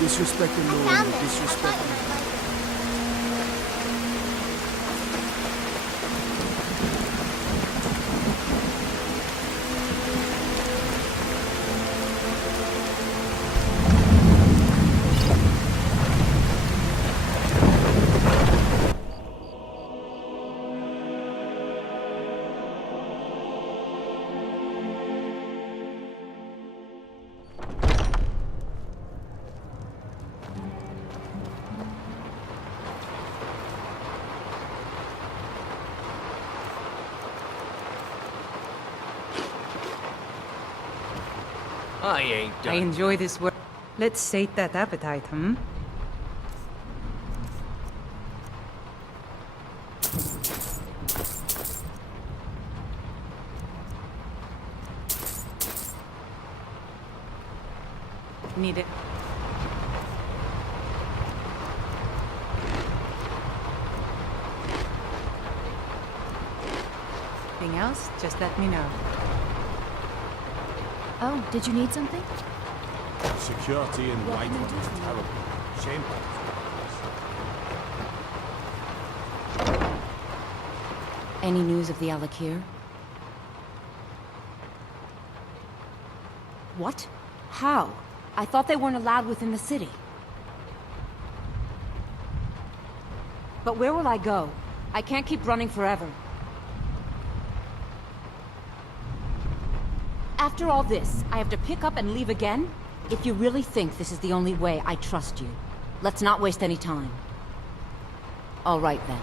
Disrespecting I Lord, found this. I disrespecting. thought you might like it. I ain't done. I enjoy this work. Let's sate that appetite, hmm? Need it. Anything else? Just let me know. Oh, did you need something? Security in What can I Whiterun do is for you? terrible. Shameful. Any news of the Alakir? What? How? I thought they weren't allowed within the city. But where will I go? I can't keep running forever. After all this, I have to pick up and leave again? If you really think this is the only way, I trust you. Let's not waste any time. All right, then.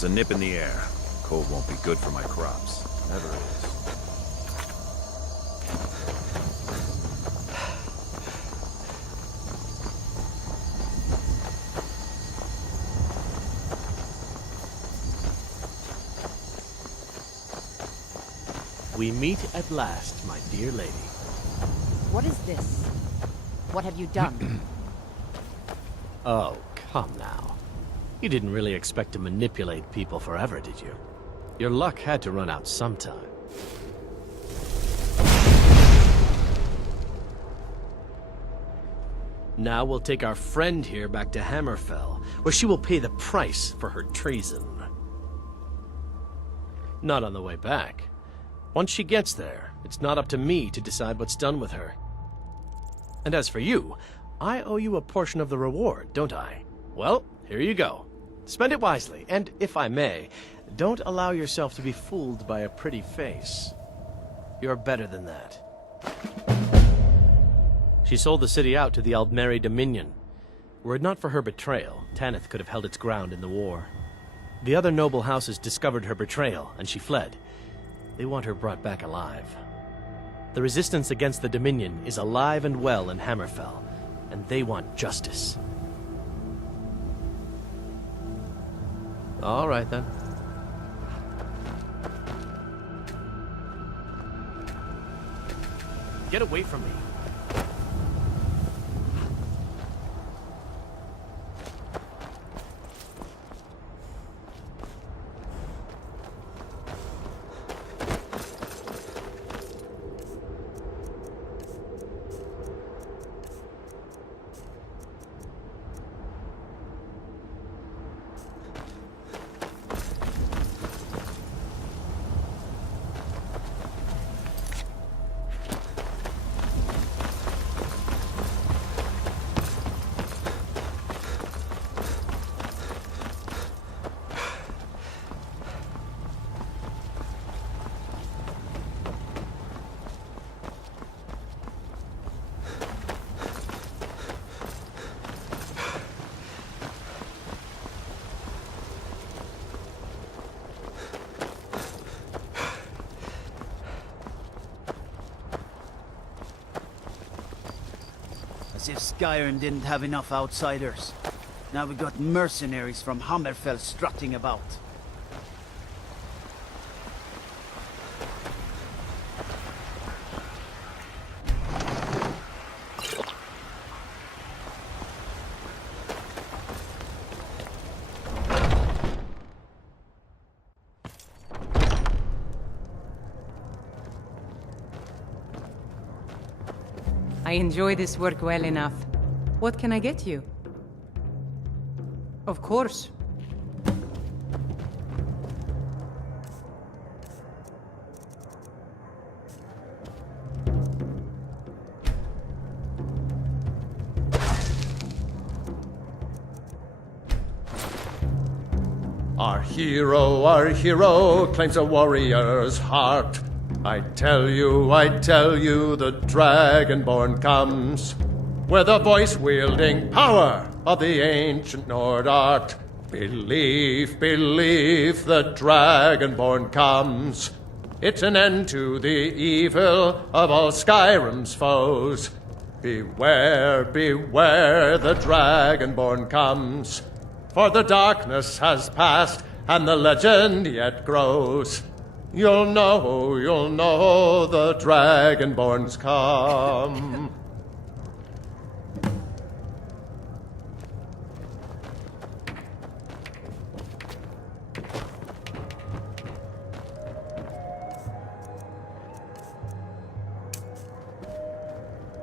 There's a nip in the air. Cold won't be good for my crops. Never is. We meet at last, my dear lady. What is this? What have you done? Oh, come now. You didn't really expect to manipulate people forever, did you? Your luck had to run out sometime. Now we'll take our friend here back to Hammerfell, where she will pay the price for her treason. Not on the way back. Once she gets there, it's not up to me to decide what's done with her. And as for you, I owe you a portion of the reward, don't I? Well, here you go. Spend it wisely, and if I may, don't allow yourself to be fooled by a pretty face. You're better than that. She sold the city out to the Aldmeri Dominion. Were it not for her betrayal, Tanith could have held its ground in the war. The other noble houses discovered her betrayal, and she fled. They want her brought back alive. The resistance against the Dominion is alive and well in Hammerfell, and they want justice. All right, then. Get away from me. as if Skyrim didn't have enough outsiders. Now we got mercenaries from Hammerfell strutting about. I enjoy this work well enough. What can I get you? Of course. Our hero claims a warrior's heart. I tell you, the Dragonborn comes with the voice-wielding power of the ancient Nord art. Believe, the Dragonborn comes. It's an end to the evil of all Skyrim's foes. Beware, the Dragonborn comes. For the darkness has passed, and the legend yet grows. You'll know the Dragonborn's come.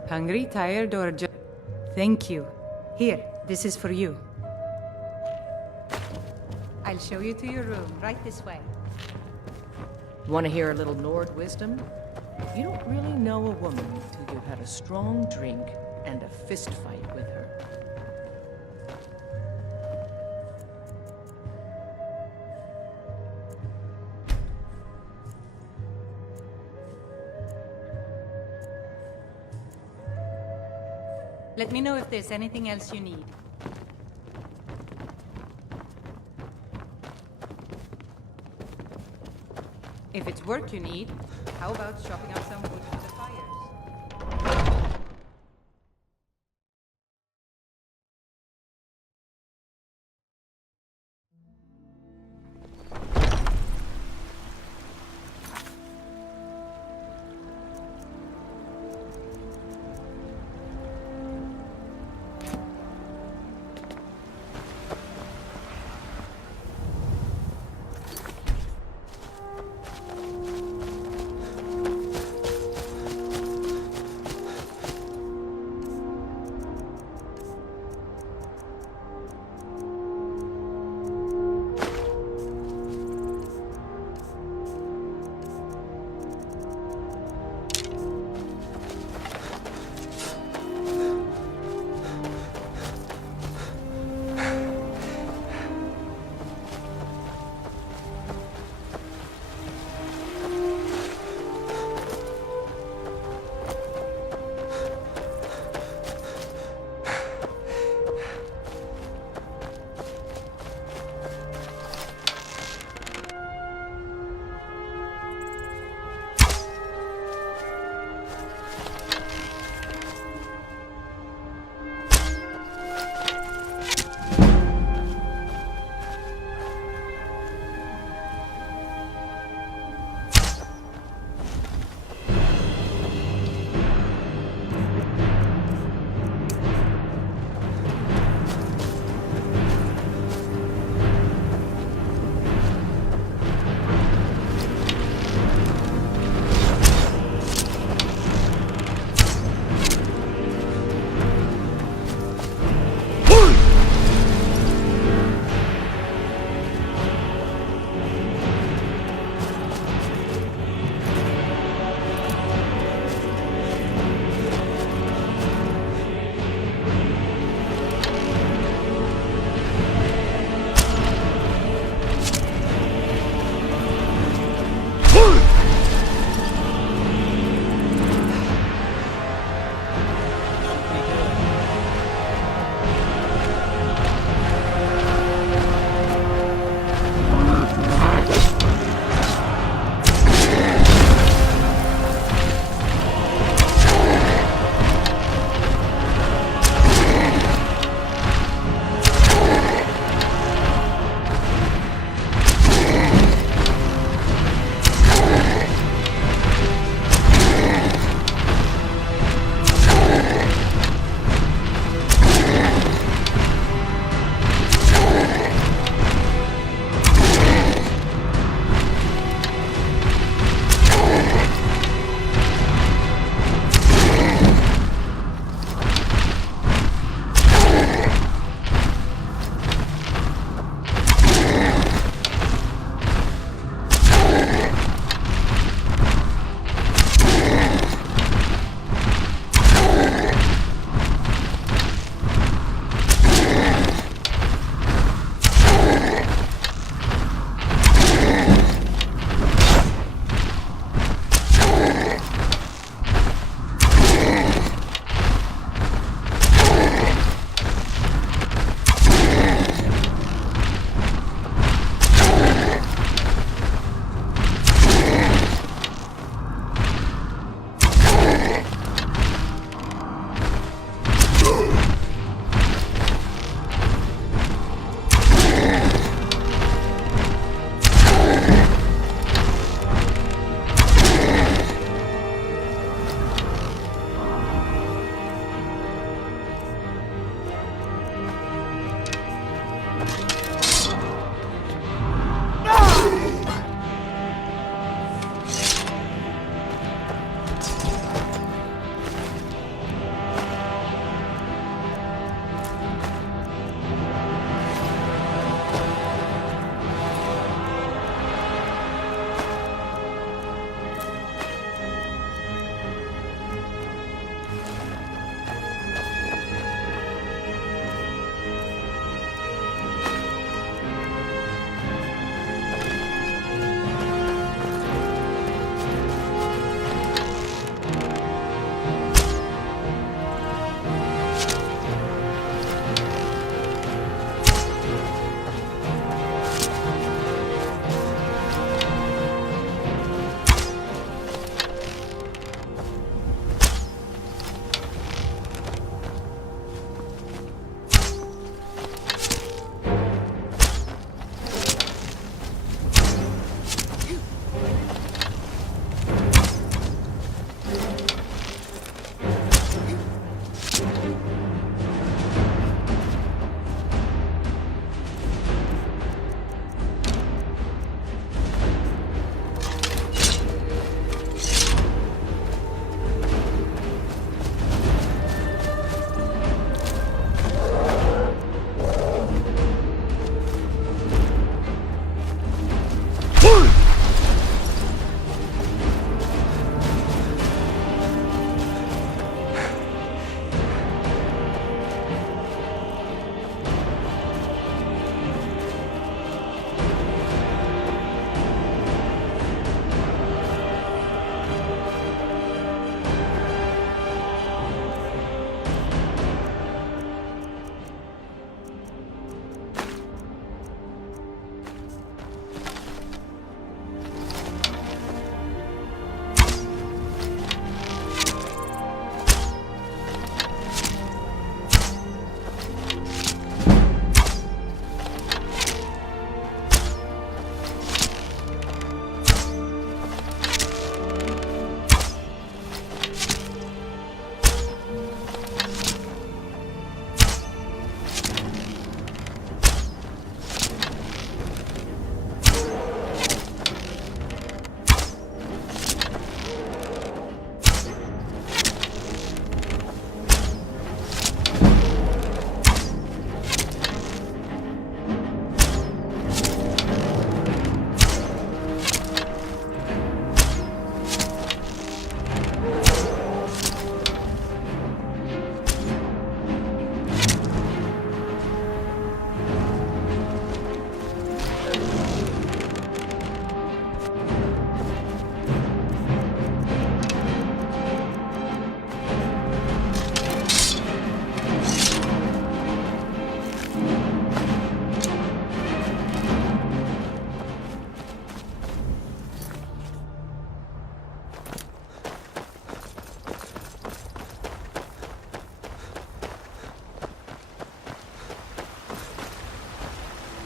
Hungry, tired, or just... Thank you. Here, this is for you. I'll show you to your room, right this way. Want to hear a little Nord wisdom? You don't really know a woman till you've had a strong drink and a fist fight with her. Let me know if there's anything else you need. If it's work you need, how about chopping up some wood for the fires?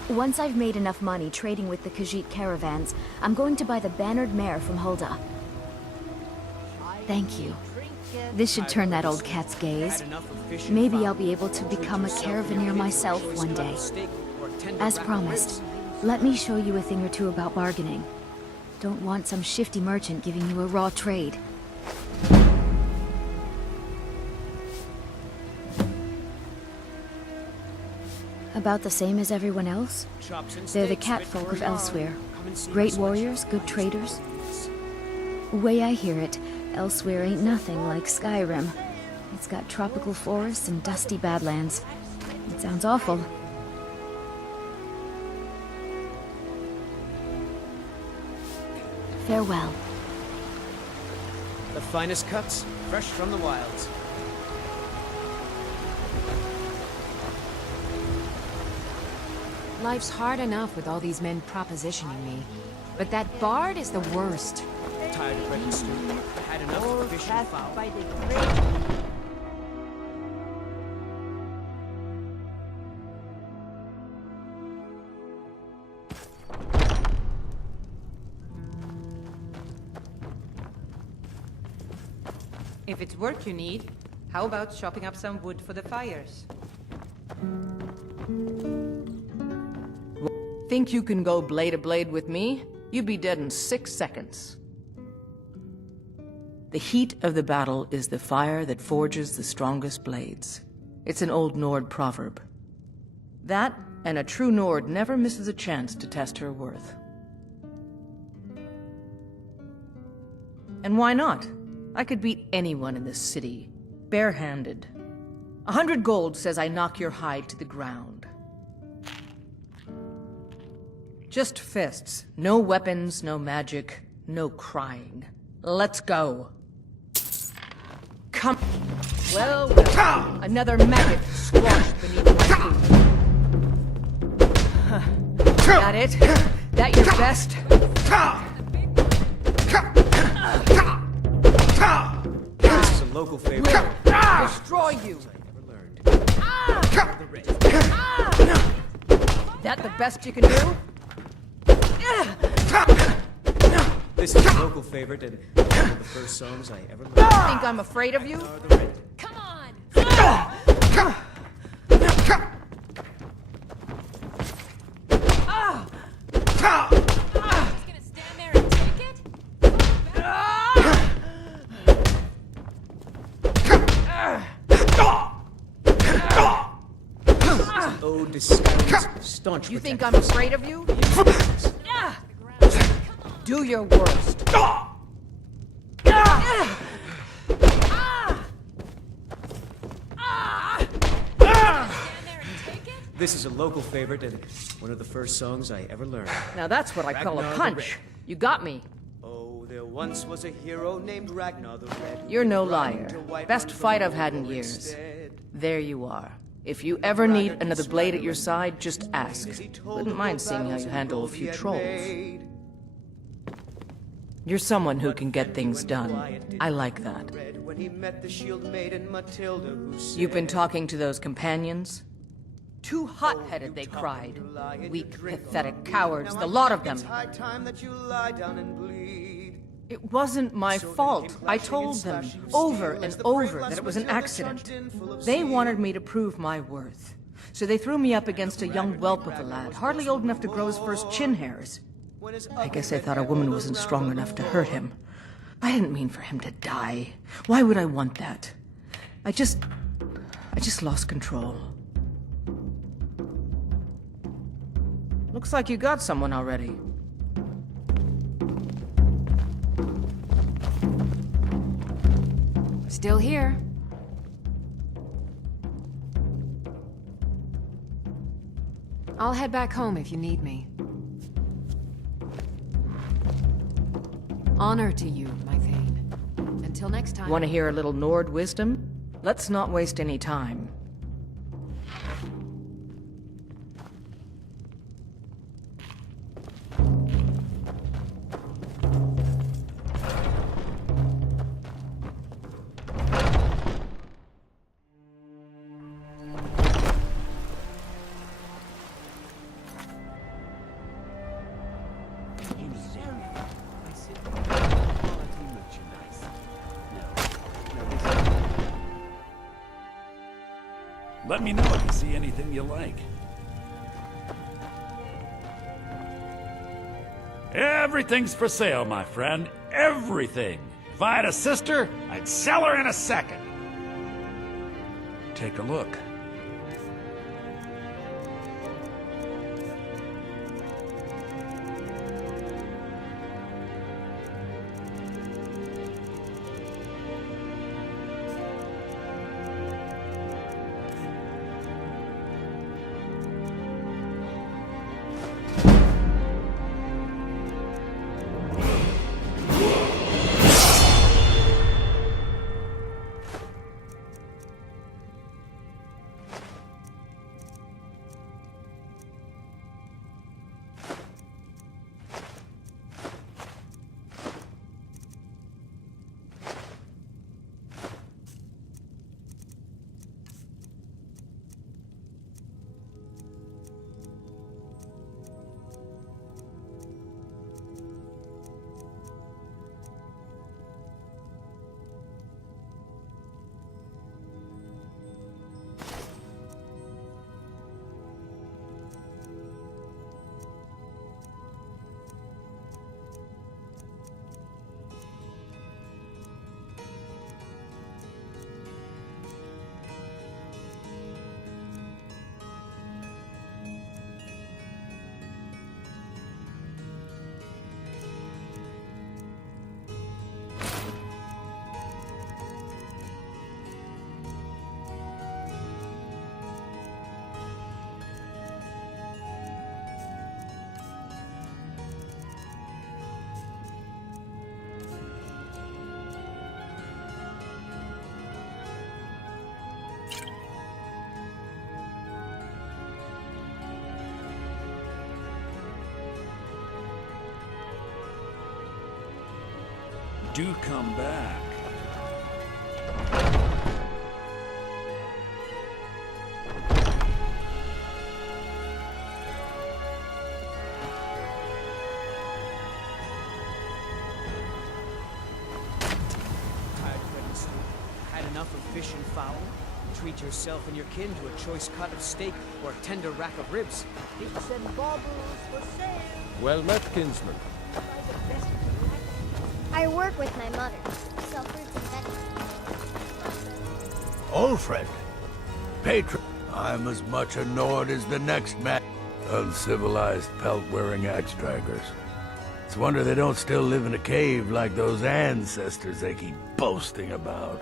Once I've made enough money trading with the Khajiit caravans, I'm going to buy the bannered mare from Hulda. Thank you. This should turn that old cat's gaze. Maybe I'll be able to become a caravaneer myself one day. As promised, let me show you a thing or two about bargaining. Don't want some shifty merchant giving you a raw trade. About the same as everyone else. They're the catfolk of Elsewhere. Great warriors, good traders. Way I hear it, Elsewhere ain't nothing like Skyrim. It's got tropical forests and dusty badlands. It sounds awful. Farewell. The finest cuts, fresh from the wilds. Life's hard enough with all these men propositioning me. But that bard is the worst. Tired of bread and stew. Had enough of fish and fowl. If it's work you need, how about chopping up some wood for the fires? Think you can go blade to blade with me? You'd be dead in 6 seconds. The heat of the battle is the fire that forges the strongest blades. It's an old Nord proverb. That, and a true Nord never misses a chance to test her worth. And why not? I could beat anyone in this city, barehanded. 100 gold says I knock your hide to the ground. Just fists. No weapons, no magic, no crying. Let's go. Come. Well, another maggot squashed beneath my boot. That it? That your best? This is a local favorite. We'll destroy you. That the best you can do? This is a local favorite and one of the first songs I ever learned. Think I'm afraid of you? Come on! Just gonna stand there and take it? Ode to Skyrim's staunch You think protector. I'm afraid of you? Do your worst. This is a local favorite and one of the first songs I ever learned. Now that's what I call a Ragnar the punch. You got me. Oh, there once was a hero named Ragnar the Red. You're no who liar. ran to Whiterun Best for fight the I've had in war years. instead. There you are. If you ever need another blade at your side, just ask. Wouldn't mind seeing how you handle a few trolls. You're someone who can get things done. I like that. When he met the shield maiden Matilda, who said, You've been talking to those companions? Too hot-headed, they cried. Weak, pathetic cowards, the lot of them. It's high time that you lie down and bleed. It wasn't my fault. I told them over and over that it was an accident. They wanted me to prove my worth. So they threw me up against a young whelp of a lad, hardly old enough to grow his first chin hairs. I guess they thought a woman wasn't strong enough to hurt him. I didn't mean for him to die. Why would I want that? I just lost control. Looks like you got someone already. Still here. I'll head back home if you need me. Honor to you, my Thane. Until next time. Want to hear a little Nord wisdom? Let's not waste any time. Let me know if you see anything you like. Everything's for sale, my friend. Everything. If I had a sister, I'd sell her in a second. Take a look. Do come back. Had enough of fish and fowl? Treat yourself and your kin to a choice cut of steak or a tender rack of ribs. Bits and baubles for sale. Well met, kinsman. I work with my mother. Sell fruits and vegetables. Old friend. Patron. I'm as much a Nord as the next man. Uncivilized pelt-wearing axe-draggers. It's a wonder they don't still live in a cave like those ancestors they keep boasting about.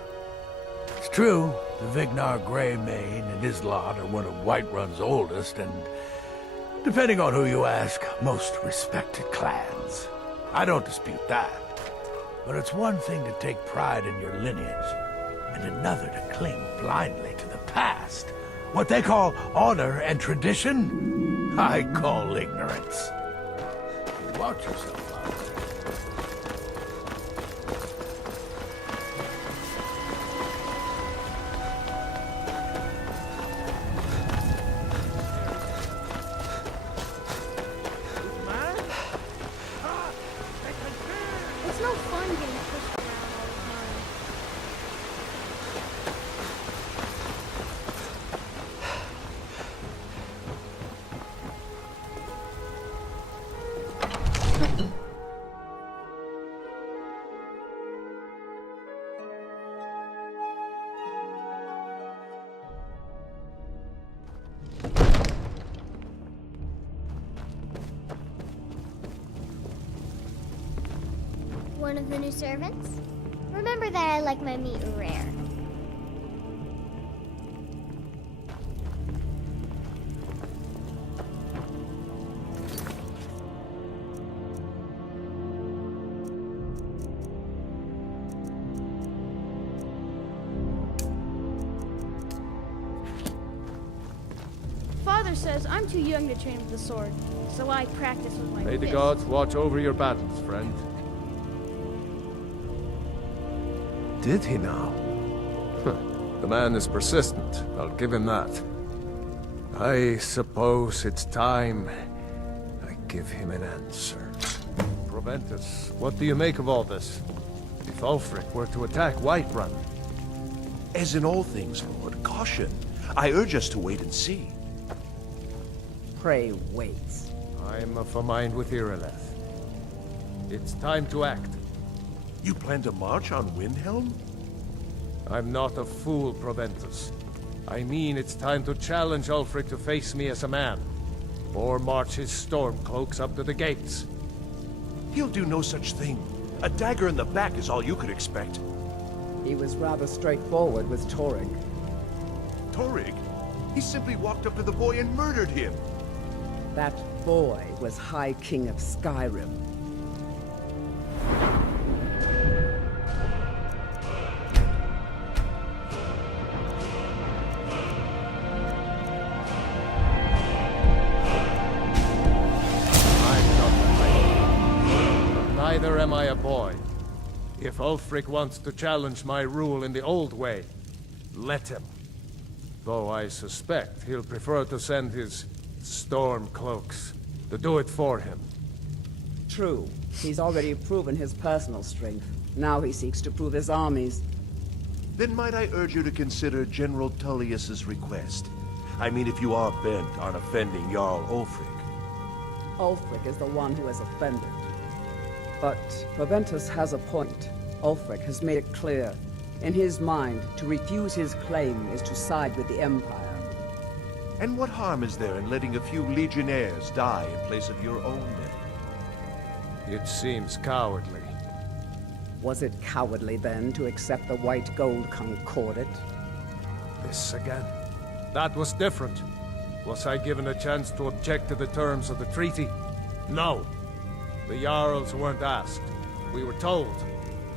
It's true, the Vignar Greymane and his lot are one of Whiterun's oldest and, depending on who you ask, most respected clans. I don't dispute that. But it's one thing to take pride in your lineage, and another to cling blindly to the past. What they call honor and tradition, I call ignorance. Watch yourself out there. It's no fun getting pushed around all the time. One of the new servants? Remember that I like my meat rare. Father says I'm too young to train with the sword, so I practice with my May the fists. gods watch over your battles, friend. Did he now? The man is persistent, I'll give him that. I suppose it's time I give him an answer. Proventus, what do you make of all this? If Ulfric were to attack Whiterun? As in all things, Lord, caution. I urge us to wait and see. Pray wait. I'm of a mind with Irileth. It's time to act. You plan to march on Windhelm? I'm not a fool, Proventus. I mean it's time to challenge Ulfric to face me as a man. Or march his stormcloaks up to the gates. He'll do no such thing. A dagger in the back is all you could expect. He was rather straightforward with Torrig. Torrig? He simply walked up to the boy and murdered him. That boy was High King of Skyrim. Neither am I a boy. If Ulfric wants to challenge my rule in the old way, let him. Though I suspect he'll prefer to send his stormcloaks to do it for him. True. He's already proven his personal strength. Now he seeks to prove his armies. Then might I urge you to consider General Tullius's request? I mean, if you are bent on offending Jarl Ulfric. Ulfric is the one who has offended. But Proventus has a point. Ulfric has made it clear. In his mind, to refuse his claim is to side with the Empire. And what harm is there in letting a few legionnaires die in place of your own men? It seems cowardly. Was it cowardly then to accept the white gold concordat? This again? That was different. Was I given a chance to object to the terms of the treaty? No. The Jarls weren't asked. We were told.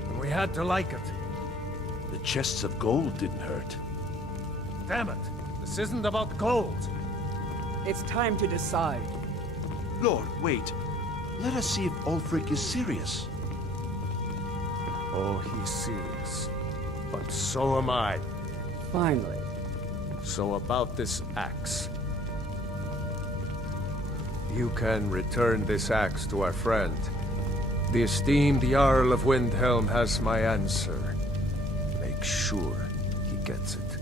And we had to like it. The chests of gold didn't hurt. Damn it! This isn't about gold! It's time to decide. Lord, wait. Let us see if Ulfric is serious. Oh, he's serious. But so am I. Finally. So about this axe. You can return this axe to our friend. The esteemed Jarl of Windhelm has my answer. Make sure he gets it.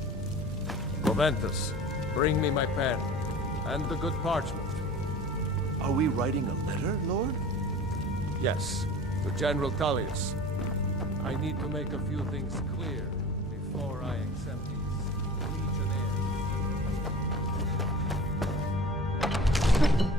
Proventus, bring me my pen, and the good parchment. Are we writing a letter, Lord? Yes, to General Tullius. I need to make a few things clear before I accept these legionnaires.